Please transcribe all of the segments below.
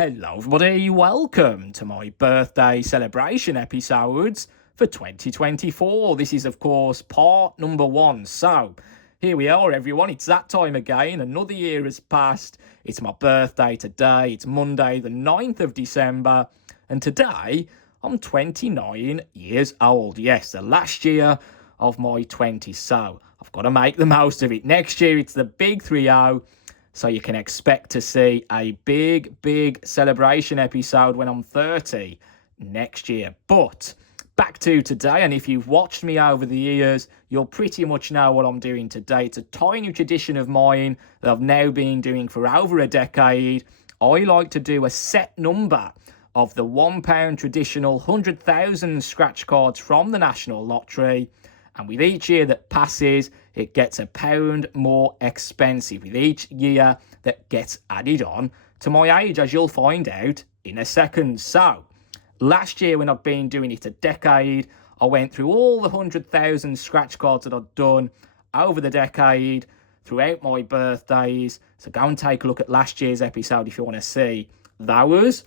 Hello everybody, welcome to my birthday celebration episodes for 2024. This is of course part number 1. So here we are everyone, it's that time again, another year has passed. It's my birthday today, it's Monday the 9th of December, and today I'm 29 years old. Yes, the last year of my 20s, so I've got to make the most of it. Next year it's the big 3-0. So you can expect to see a big celebration episode when I'm 30 next year. But back to today, and if you've watched me over the years, you'll pretty much know what I'm doing today. It's a tiny tradition of mine that I've now been doing for over a decade. I like to do a set number of the £1 traditional 100,000 scratch cards from the National Lottery. And with each year that passes, it gets £1 more expensive with each year that gets added on to my age, as you'll find out in a second. So, last year when I've been doing it a decade, I went through all the 100,000 scratch cards that I've done over the decade throughout my birthdays. So go and take a look at last year's episode if you want to see those.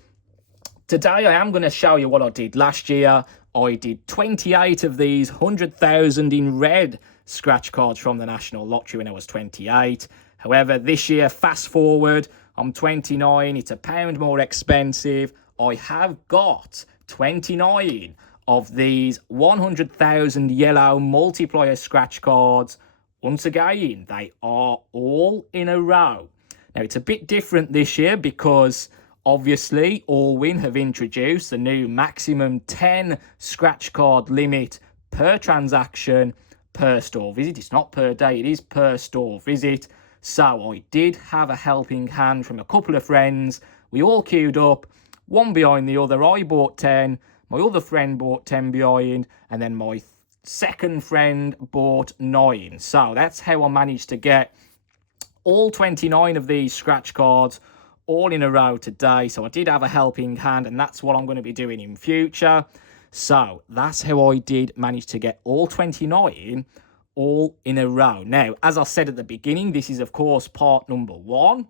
Today I am going to show you what I did last year. I did 28 of these 100,000 in red scratch cards from the National Lottery when I was 28. However, this year, fast forward, I'm 29, it's £1 more expensive. I have got 29 of these 100,000 yellow multiplier scratch cards. Once again, they are all in a row. Now, it's a bit different this year because obviously, Allwyn have introduced the new maximum 10 scratch card limit per transaction per store visit. It's not per day, it is per store visit. So I did have a helping hand from a couple of friends. We all queued up, one behind the other. I bought 10, my other friend bought 10 behind, and then my second friend bought 9. So that's how I managed to get all 29 of these scratch cards all in a row today. So I did have a helping hand, and that's what I'm going to be doing in future. So that's how I did manage to get all 29 all in a row. Now, as I said at the beginning, this is of course part number 1.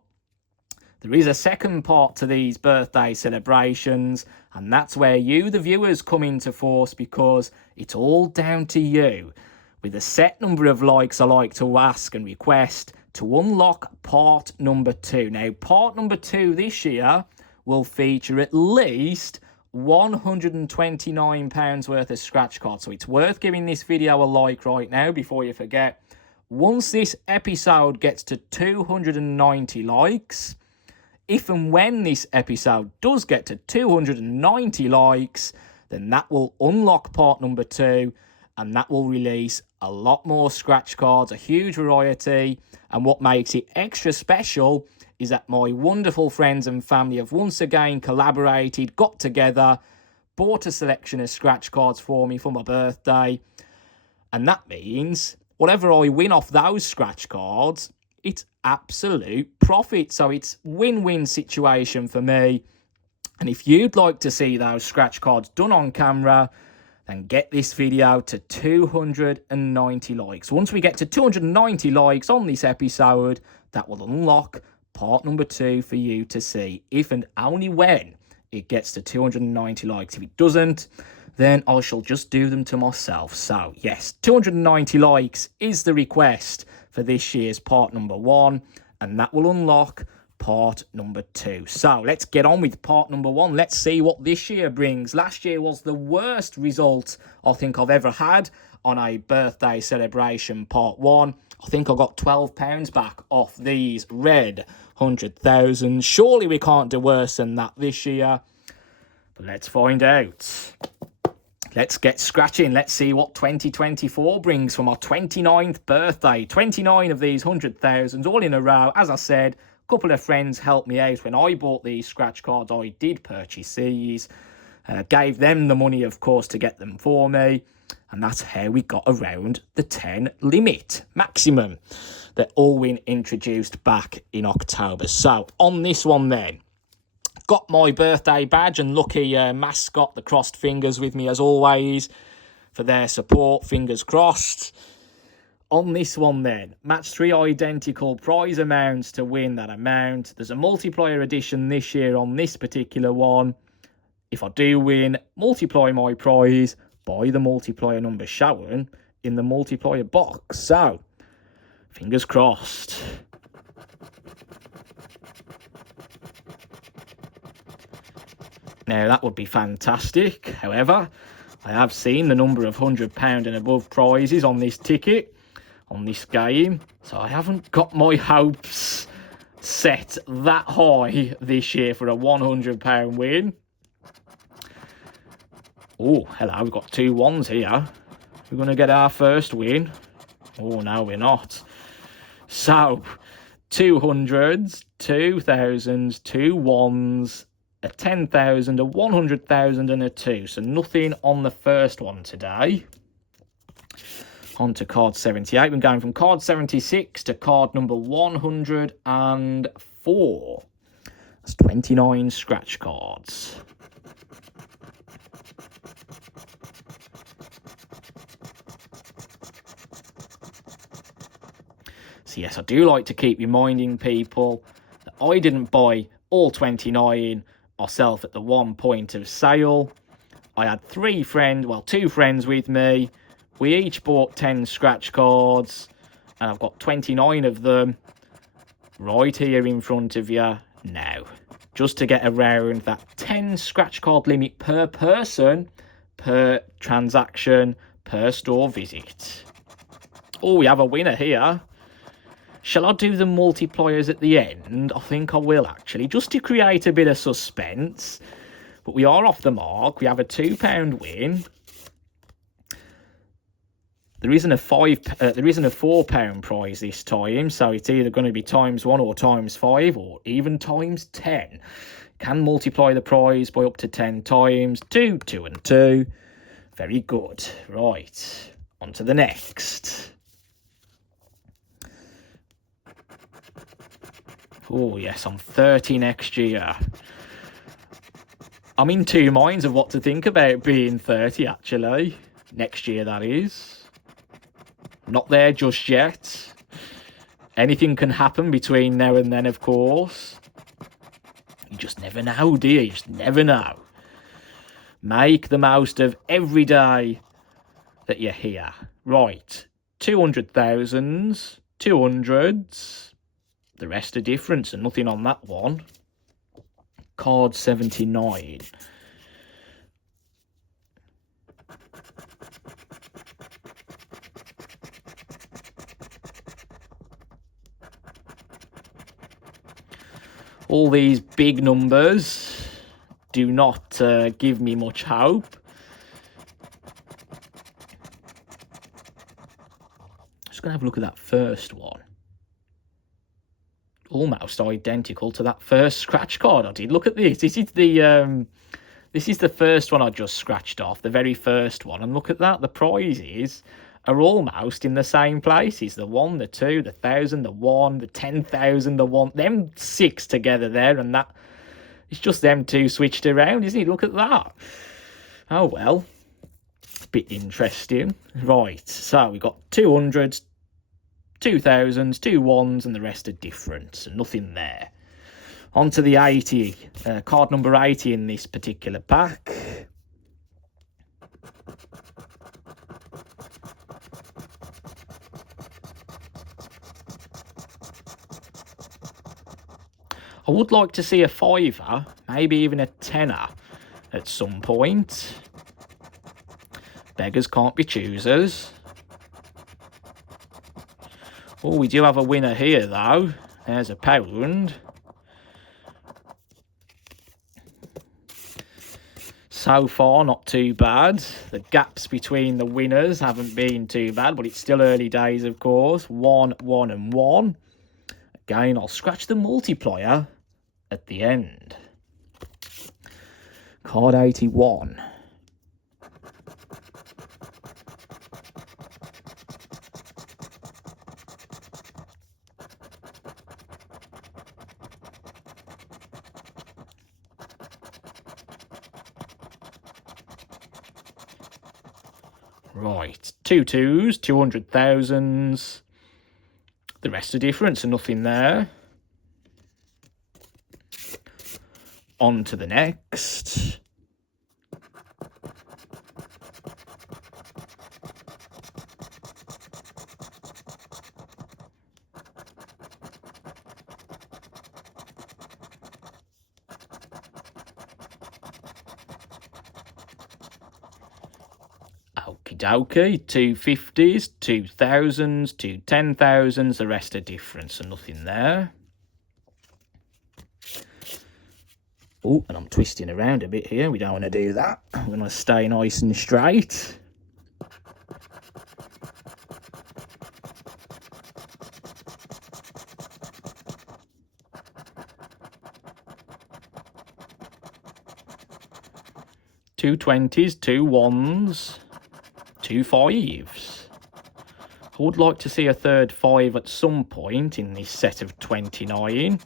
There is a second part to these birthday celebrations, and that's where you, the viewers, come into force, because it's all down to you. With a set number of likes, I like to ask and request to unlock part number 2. Now, part number 2 this year will feature at least £129 worth of scratch cards. So it's worth giving this video a like right now before you forget. Once this episode gets to 290 likes, if and when this episode does get to 290 likes, then that will unlock part number 2, and that will release a lot more scratch cards, a huge variety. And what makes it extra special is that my wonderful friends and family have once again collaborated, got together, bought a selection of scratch cards for me for my birthday. And that means whatever I win off those scratch cards, it's absolute profit. So it's win-win situation for me. And if you'd like to see those scratch cards done on camera, then get this video to 290 likes. Once we get to 290 likes on this episode, that will unlock part number 2 for you to see, if and only when it gets to 290 likes. If it doesn't, then I shall just do them to myself. So yes, 290 likes is the request for this year's part number 1, and that will unlock part number 2. So let's get on with part number 1. Let's see what this year brings. Last year was the worst result I think I've ever had on a birthday celebration part 1. I think I got £12 back off these red 100,000. Surely we can't do worse than that this year. But let's find out. Let's get scratching. Let's see what 2024 brings for my 29th birthday. 29 of these 100,000 all in a row. As I said, a couple of friends helped me out when I bought these scratch cards. I did purchase these. Gave them the money, of course, to get them for me. And that's how we got around the 10 limit maximum that Allwyn introduced back in October. So on this one then, got my birthday badge and lucky mascot, the crossed fingers, with me as always for their support. Fingers crossed. on this one then, match 3 identical prize amounts to win that amount. There's a multiplier edition this year on this particular one. If I do win, multiply my prize by the multiplier number shown in the multiplier box. So, fingers crossed. Now, that would be fantastic. However, I have seen the number of £100 and above prizes on this ticket, on this game, so I haven't got my hopes set that high this year for a £100 win. Oh, hello, we've got 2 1s here. We're going to get our first win. Oh, no, we're not. So, 200s, 2000s, 2 1s, a 10,000, a 100,000 and a 2. So nothing on the first one today. On to card 78. We're going from card 76 to card number 104. That's 29 scratch cards. So yes, I do like to keep reminding people that I didn't buy all 29 myself at the one point of sale. I had 2 friends with me. We each bought 10 scratch cards, and I've got 29 of them right here in front of you now, just to get around that 10 scratch card limit per person, per transaction, per store visit. Oh, we have a winner here. Shall I do the multipliers at the end? I think I will, actually, just to create a bit of suspense. But we are off the mark. We have a £2 win. There isn't a £4 prize this time, so it's either going to be ×1 or ×5 or even ×10. Can multiply the prize by up to 10 times. 2, 2 and 2. Very good. Right, on to the next. Oh, yes, I'm 30 next year. I'm in 2 minds of what to think about being 30, actually. Next year, that is. Not there just yet. Anything can happen between now and then, of course. You just never know, do you? You just never know. Make the most of every day that you're here. Right, 200,000s, 200s. The rest are different, so nothing on that one. Card 79. All these big numbers do not give me much hope. Just going to have a look at that first one. Almost identical to that first scratch card I did. Look at this. This is the first one I just scratched off, the very first one. And look at that. The prizes are almost in the same places. The 1, the 2, the 1,000, the 1, the 10,000, the 1. Them 6 together there, and that. It's just them 2 switched around, isn't it? Look at that. Oh, well. It's a bit interesting. Right. So we got 200s, 2,000s, 2 1s, and the rest are different, so nothing there. On to the 80, card number 80 in this particular pack. I would like to see a £5, maybe even a £10 at some point. Beggars can't be choosers. Oh, we do have a winner here, though. There's a £1. So far, not too bad. The gaps between the winners haven't been too bad, but it's still early days, of course. 1, 1 and 1. Again, I'll scratch the multiplier at the end. Card 81. Right, 2 twos, 200,000s. The rest are different, so nothing there. On to the next. Okie dokie, 2 50s, 2,000s, 2 10,000s, the rest are different, so nothing there. Oh, and I'm twisting around a bit here, we don't want to do that. I'm going to stay nice and straight. Two 20s, 2 1s, 2 5s. I would like to see a third 5 at some point in this set of 29.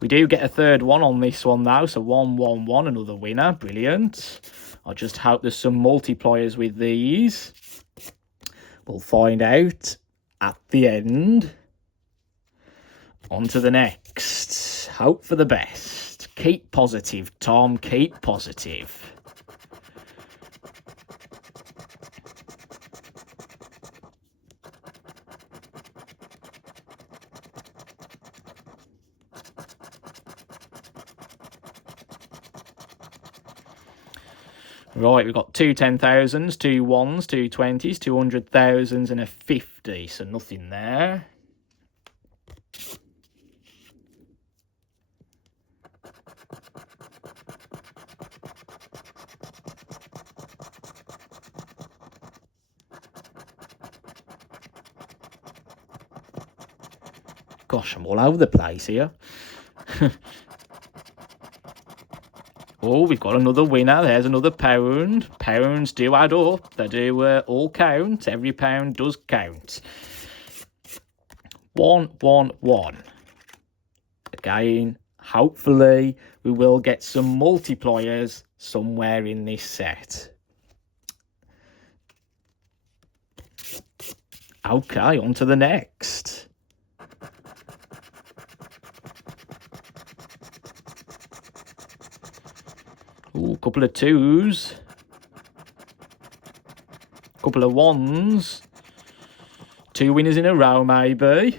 We do get a third one on this one though, so 1 1 1, another winner, brilliant. I just hope there's some multipliers with these. We'll find out at the end. On to the next. Hope for the best. Keep positive, Tom, keep positive. Right, we've got 2 10,000s, 2 1s, 2 20s, 200,000s and a 50, so nothing there. Gosh, I'm all over the place here. Oh, we've got another winner. There's another pound. Pounds do add up. They do all count. Every pound does count. 1 1 1. Again, hopefully we will get some multipliers somewhere in this set. Okay, on to the next. Ooh, couple of 2s. Couple of 1s. 2 winners in a row, maybe.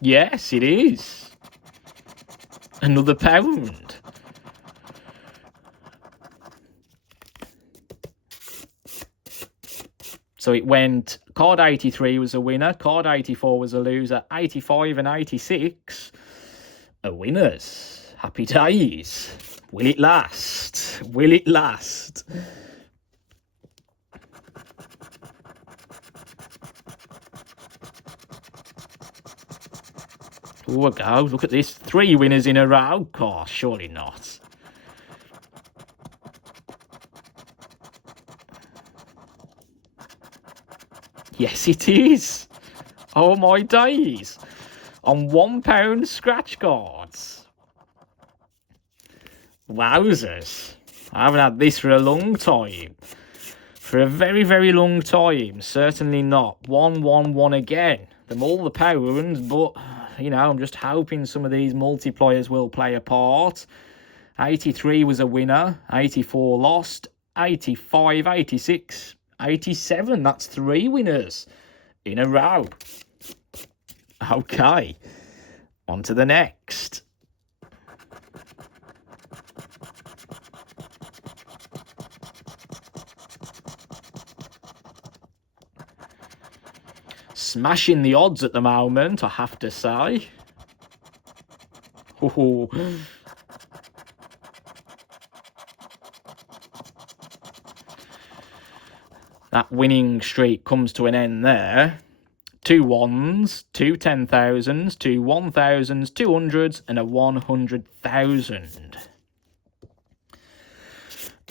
Yes, it is. Another pound. So it went, card 83 was a winner, card 84 was a loser, 85 and 86 are winners. Happy days. Will it last? Will it last? Oh, go. Look at this. 3 winners in a row. Gosh, surely not. Yes, it is. Oh, my days. On £1 scratch cards. Wowzers. I haven't had this for a long time. For a very, very long time. Certainly not. 1 1 1 again. Them all the pounds, but, you know, I'm just hoping some of these multipliers will play a part. 83 was a winner. 84 lost. 85, 86, 87. That's 3 winners in a row. Okay. On to the next. Smashing the odds at the moment, I have to say. Ooh. That winning streak comes to an end there. 2 1s, 2 10,000s, 2 1,000s, 200s and a 100,000.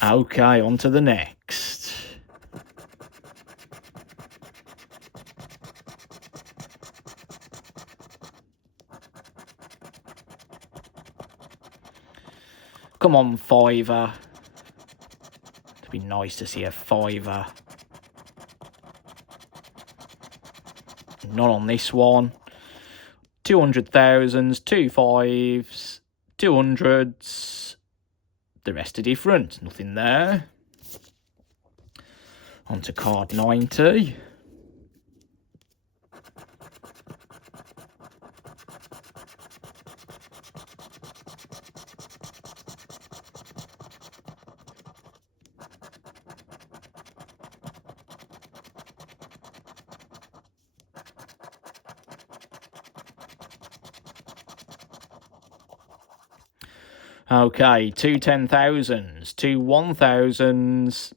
Okay, on to the next. Come on, fiver. It'd be nice to see a fiver. not on this one. 200,000s, 2 5s, 200s. The rest are different. Nothing there. On to card 90. Okay, 2 10,000s, 2 1,000s,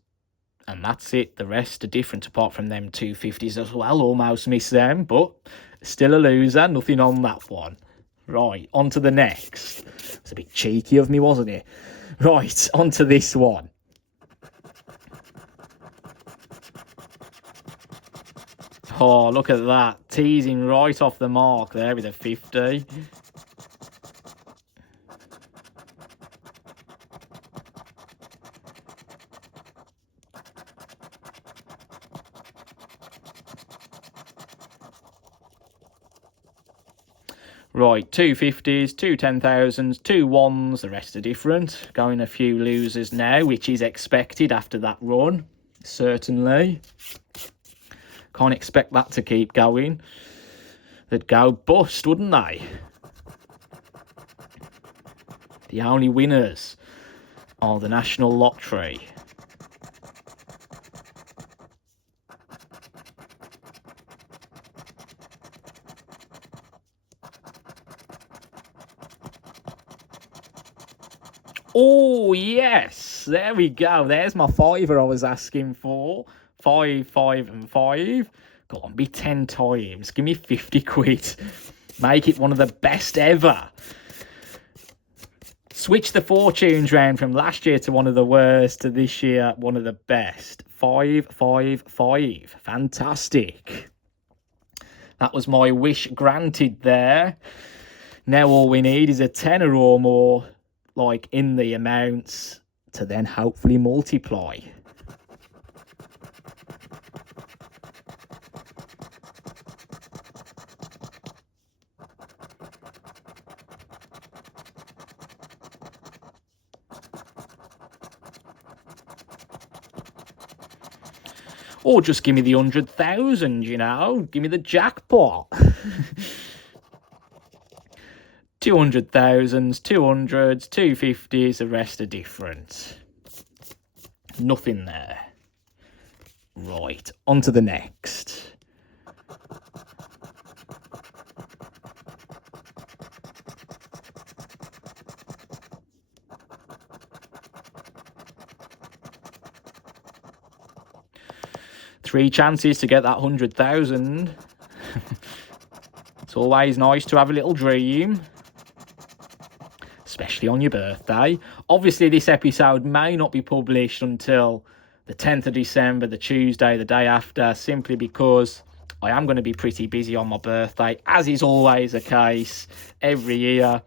and that's it. The rest are different apart from them 250s as well. Almost missed them, but still a loser. Nothing on that one. Right, on to the next. It's a bit cheeky of me, wasn't it? Right, on to this one. Oh, look at that. Teasing right off the mark there with a 50. Right, 2 50s, 2 10,000s, 2 1s, the rest are different. Going a few losers now, which is expected after that run, certainly. Can't expect that to keep going. They'd go bust, wouldn't they? The only winners are the National Lottery. Oh, yes. There we go. There's my fiver I was asking for. 5, 5 and 5. Go on, be 10 times. Give me 50 quid. Make it one of the best ever. Switch the fortunes round from last year to one of the worst to this year, one of the best. 5, 5, 5. Fantastic. That was my wish granted there. Now all we need is a tenner or more, like in the amounts, to then hopefully multiply. Or just give me the 100,000, you know? Give me the jackpot. 200,000s, 200s, 250s, the rest are different. Nothing there. Right, on to the next. Three chances to get that 100,000. It's always nice to have a little dream, especially on your birthday. Obviously, this episode may not be published until the 10th of December, the Tuesday, the day after, simply because I am going to be pretty busy on my birthday, as is always the case every year.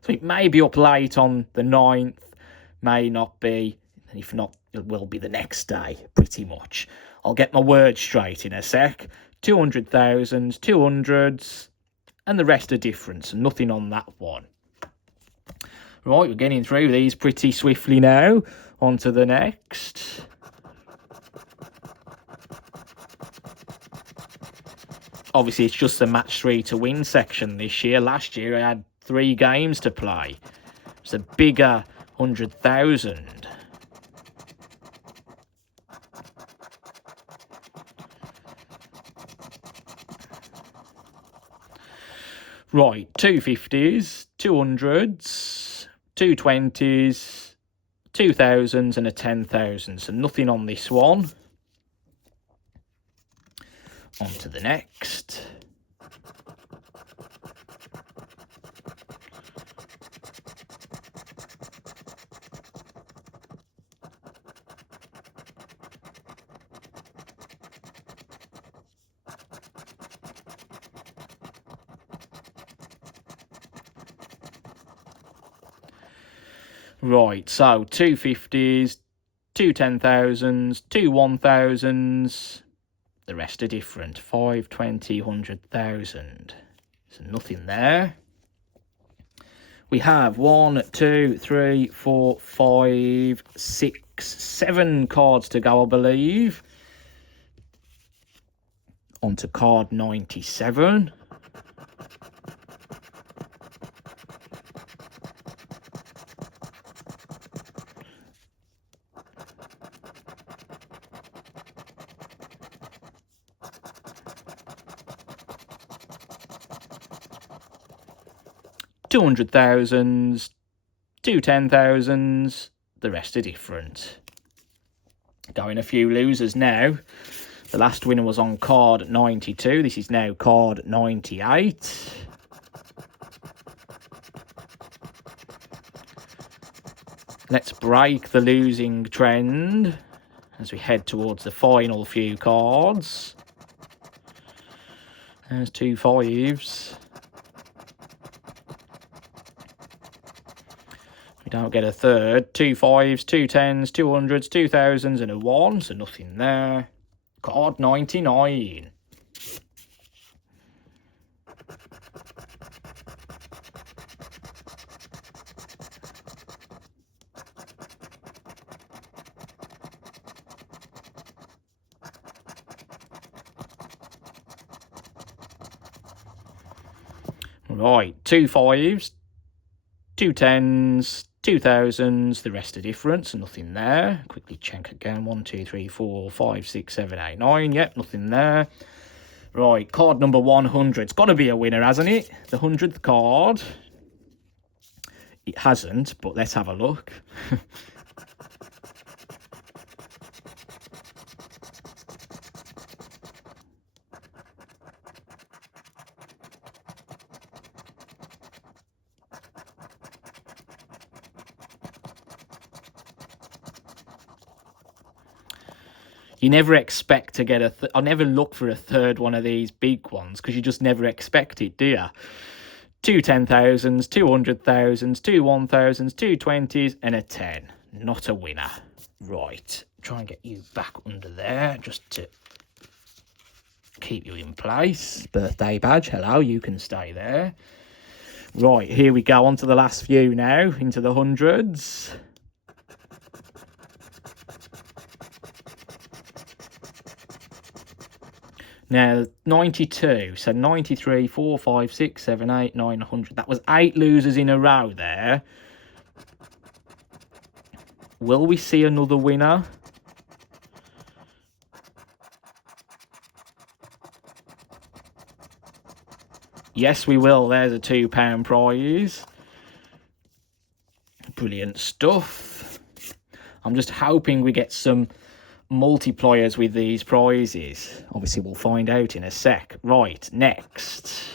So it may be up late on the 9th, may not be, and if not, it will be the next day, pretty much. I'll get my words straight in a sec. 200,000, 200s, and the rest are different, so nothing on that one. Right, we're getting through these pretty swiftly now. On to the next. Obviously, it's just the match 3 to win section this year. Last year, I had 3 games to play. It's a bigger 100,000. Right, 2 50s, 200s, 2 20s, 2,000s and a 10,000. So nothing on this one. On to the next. Right, so 2 50s, 2 10,000s, 2 1,000s, The rest are different. 5, 20, 100,000. So nothing there. We have 1, 2, 3, 4, 5, 6, 7 cards to go, I believe. On to card 97. $200,000, 210,000s, the rest are different. Going a few losers now. The last winner was on card 92. This is now card 98. Let's break the losing trend as we head towards the final few cards. There's 2 5s. We don't get a third. 2 5s, 2 10s, 2 100s, 2,000s and a 1. So nothing there. Card 99. Right, 2 5s, 2 10s, 2,000s, the rest are different, so nothing there. Quickly check again. 1, 2, 3, 4, 5, 6, 7, 8, 9. Yep, nothing there. Right, card number 100. It's got to be a winner, hasn't it? The 100th card. It hasn't, but let's have a look. You never expect to get I never look for a third one of these big ones because you just never expect it, do you? 2 10,000s, 2 100,000s, 2 1,000s, 2 20s, and a 10. Not a winner. Right. Try and get you back under there just to keep you in place. Birthday badge. Hello, you can stay there. Right, here we go on to the last few now, into the hundreds. Now, 92, so 93, 4, 5, 6, 7, 8, 9, 100. That was 8 losers in a row there. Will we see another winner? Yes, we will. There's a £2 prize. Brilliant stuff. I'm just hoping we get some multipliers with these prizes. Obviously, we'll find out in a sec. Right, next.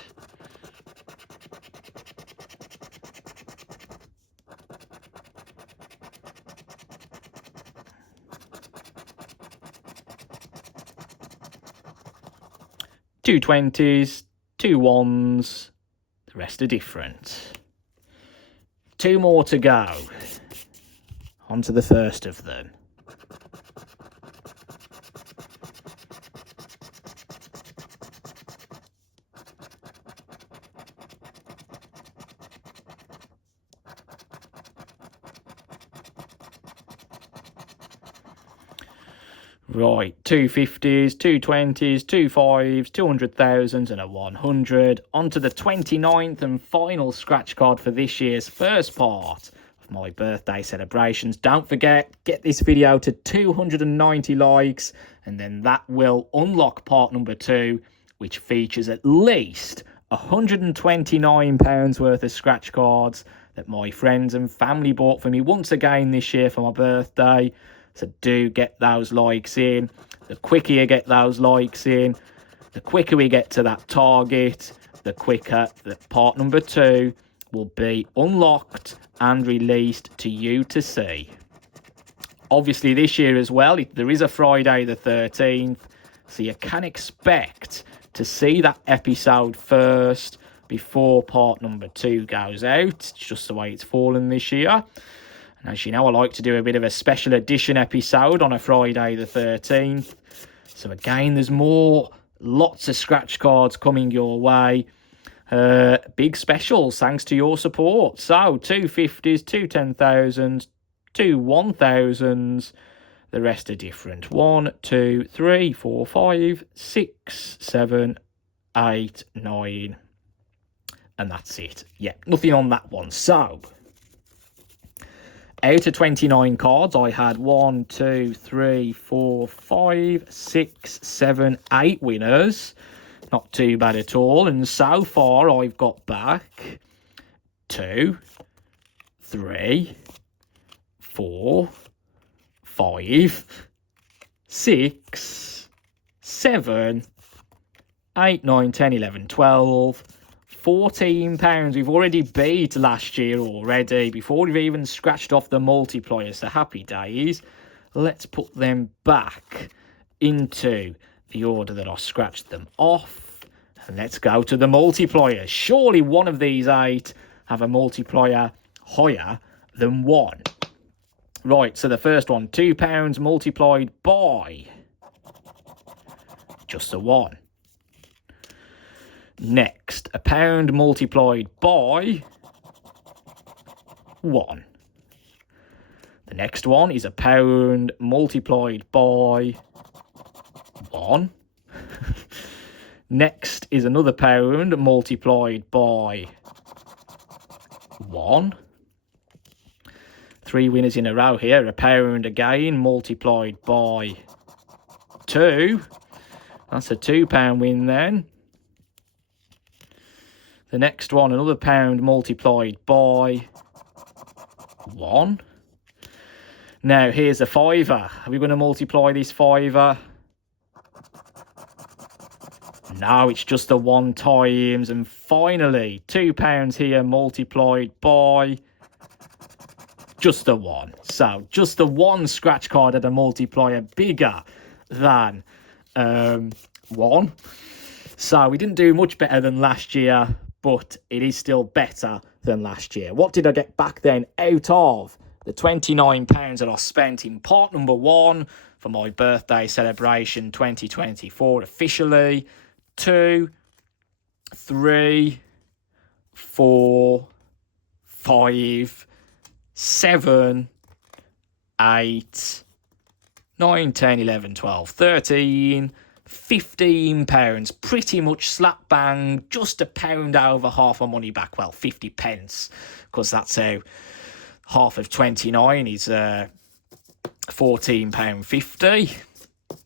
Two 20s, 2 1s, the rest are different. 2 more to go. On to the first of them. Right, 2 50s, 2 20s, 2 5s, 200,000s and a 100. On to the 29th and final scratch card for this year's first part of my birthday celebrations. Don't forget, get this video to 290 likes and then that will unlock part number 2, which features at least £129 worth of scratch cards that my friends and family bought for me once again this year for my birthday. So do get those likes in. The quicker you get those likes in, the quicker we get to that target, the quicker that part number 2 will be unlocked and released to you to see. Obviously this year as well, there is a Friday the 13th, so you can expect to see that episode first before part number 2 goes out. It's just the way it's fallen this year. And as you know, I like to do a bit of a special edition episode on a Friday the 13th. So again, there's more, lots of scratch cards coming your way. Big specials thanks to your support. So 2 50s, 2 10,000s, 2 1,000s. The rest are different. 1, 2, 3, 4, 5, 6, 7, 8, 9. And that's it. Yeah, nothing on that one. So out of 29 cards, I had 1, 2, 3, 4, 5, 6, 7, 8 winners. Not too bad at all. And so far, I've got back 2, 3, 4, 5, 6, 7, 8, 9, 10, 11, 12, £14. We've already beat last year already before we've even scratched off the multiplier. So happy days. Let's put them back into the order that I scratched them off. And let's go to the multipliers. Surely one of these 8 have a multiplier higher than 1. Right, so the first one, £2 multiplied by just a 1. Next, £1 multiplied by 1. The next one is £1 multiplied by 1. Next is another £1 multiplied by 1. 3 winners in a row here. £1 again multiplied by 2. That's a £2 win then. The next one, another £1 multiplied by 1. Now, here's a £5. Are we going to multiply this £5? No, it's just the 1 times. And finally, £2 here multiplied by just the 1. So, just the 1 scratch card at a multiplier bigger than 1. So, we didn't do much better than last year, but it is still better than last year. What did I get back then out of the £29 that I spent in part number 1 for my birthday celebration 2024 officially? 2, 3, 4, 5, 7, 8, 9, 10, 11, 12, 13, £15. Pretty much slap bang, just £1 over half my money back. Well, 50 pence, because that's how half of 29 is £14.50.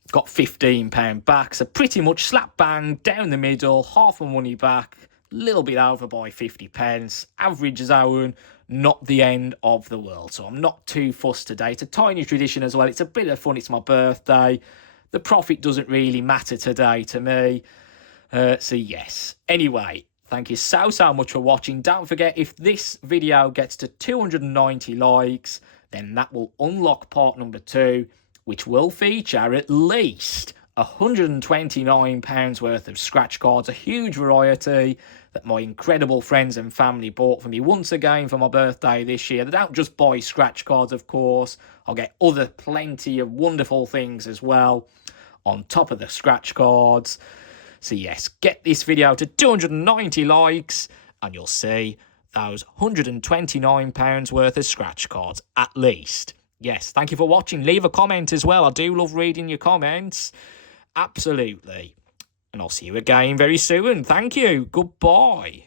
Got £15 back, so pretty much slap bang down the middle, half my money back, a little bit over by 50 pence. Average zone, not the end of the world. So I'm not too fussed today. It's a tiny tradition as well. It's a bit of fun. It's my birthday. The profit doesn't really matter today to me. So yes. Anyway, thank you so much for watching. Don't forget, if this video gets to 290 likes, then that will unlock part number 2, which will feature at least £129 worth of scratch cards, a huge variety that my incredible friends and family bought for me once again for my birthday this year. They don't just buy scratch cards, of course. I'll get other plenty of wonderful things as well on top of the scratch cards. So yes, get this video to 290 likes and you'll see those £129 worth of scratch cards at least. Yes, thank you for watching. Leave a comment as well. I do love reading your comments. Absolutely. And I'll see you again very soon. Thank you. Goodbye.